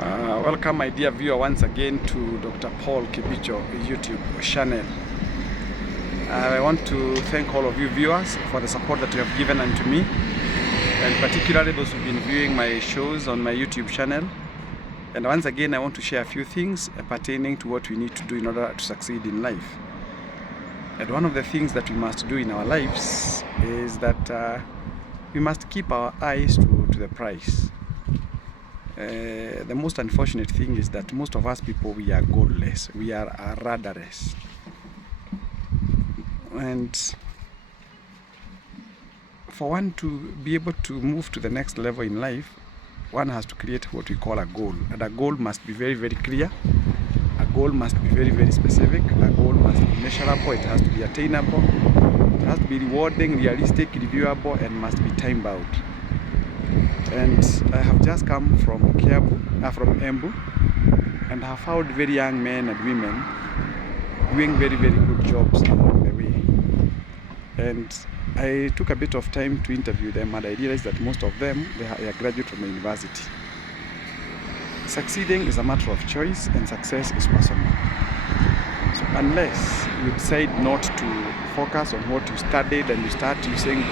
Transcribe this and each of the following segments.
Welcome my dear viewer once again to Dr. Paul Kibicho YouTube channel. I want to thank all of you viewers for the support that you have given unto me, and particularly those who've been viewing my shows on my YouTube channel. And once again I want to share a few things pertaining to what we need to do in order to succeed in life. And one of the things that we must do in our lives is that we must keep our eyes to the prize. The most unfortunate thing is that most of us people, we are goalless, we are rudderless. And for one to be able to move to the next level in life, one has to create what we call a goal. And a goal must be very, very clear. A goal must be very, very specific. A goal must be measurable. It has to be attainable. It has to be rewarding, realistic, reviewable, and must be time-bound. And I have just come from Embu, and I have found very young men and women doing very, very good jobs along the way. And I took a bit of time to interview them, and I realized that most of them, they are graduates from the university. Succeeding is a matter of choice, and success is personal. So unless you decide not to focus on what you studied and you start using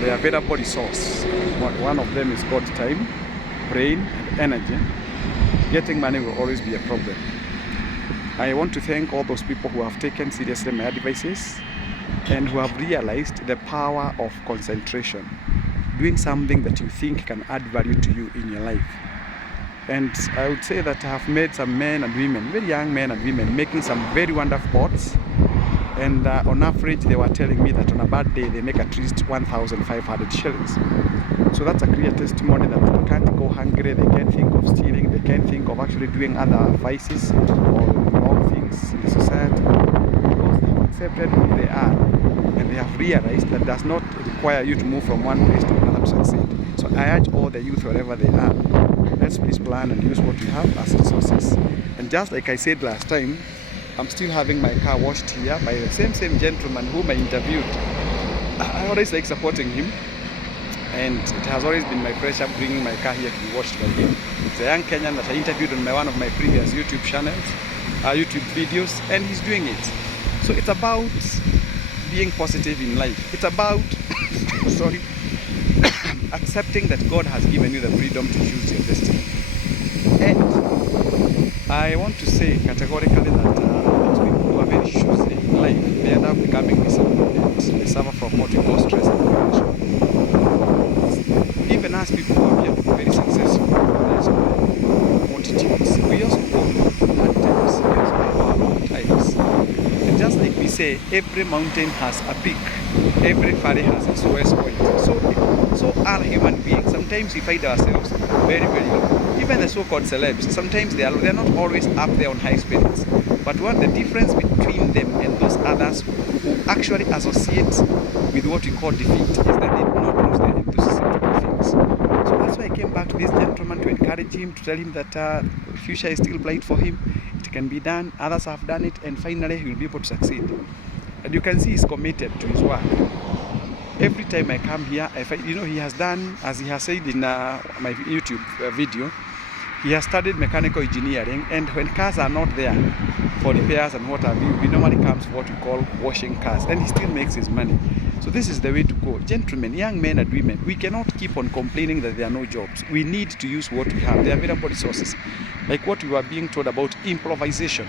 the available resource, one of them is called time, brain, and energy, getting money will always be a problem. I want to thank all those people who have taken seriously my advices and who have realized the power of concentration, doing something that you think can add value to you in your life. And I would say that I have made some men and women, very young men and women, making some very wonderful pots. And on average, they were telling me that on a bad day, they make at least 1,500 shillings. So that's a clear testimony that they can't go hungry, they can't think of stealing, they can't think of actually doing other vices or wrong things in the society, because they have accepted who they are, and they have realized that does not require you to move from one place to another to succeed. So I urge all the youth, wherever they are, let's please plan and use what we have as resources. And just like I said last time, I'm still having my car washed here by the same gentleman whom I interviewed. I always like supporting him, and it has always been my pleasure bringing my car here to be washed by him. It's a young Kenyan that I interviewed on one of my previous YouTube channels, YouTube videos, and he's doing it. So it's about being positive in life. It's about accepting that God has given you the freedom to choose your destiny. And I want to say categorically that those people who are very choosy in life, they end up becoming disappointed. They suffer from what we call stress and depression. Even as people who appear to be very successful, there's multitudes. We also go through hard times. We also go hard times. And just like we say, every mountain has a peak. Every valley has its lowest point. So are human beings. Sometimes we find ourselves very, very low. Even the so-called celebs, sometimes they're not always up there on high spirits. But what the difference between them and those others who actually associate with what we call defeat is that they do not lose their enthusiasm to do things. So that's why I came back to this gentleman to encourage him, to tell him that the future is still bright for him. It can be done. Others have done it, and finally he will be able to succeed. And you can see he's committed to his work. Every time I come here, I find, he has done, as he has said in my YouTube video, he has studied mechanical engineering, and when cars are not there for repairs and what have you, he normally comes for what we call washing cars, and he still makes his money. So this is the way to go. Gentlemen, young men and women, we cannot keep on complaining that there are no jobs. We need to use what we have, the available resources. Like what we were being told about improvisation.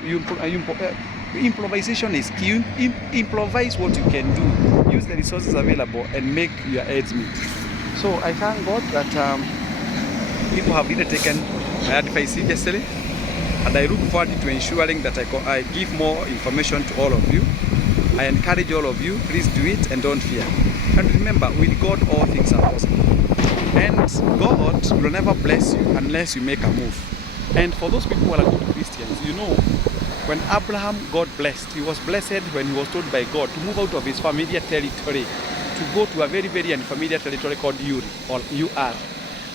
Improvisation is key. Improvise what you can do. Use the resources available and make your ends meet. So I thank God that people have really taken my advice seriously, and I look forward to ensuring that I give more information to all of you. I encourage all of you, please do it and don't fear. And remember, with God all things are possible. And God will never bless you unless you make a move. And for those people who are good Christians, when Abraham got blessed, he was blessed when he was told by God to move out of his familiar territory to go to a very, very unfamiliar territory called Ur, or Ur.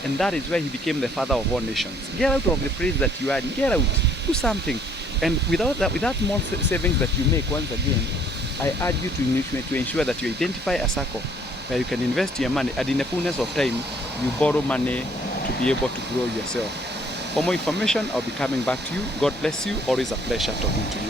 And that is where he became the father of all nations. Get out of the place that you are in. Get out. Do something. And without small savings that you make, once again, I urge you to ensure that you identify a circle where you can invest your money, and in the fullness of time, you borrow money to be able to grow yourself. For more information, I'll be coming back to you. God bless you. Always a pleasure talking to you.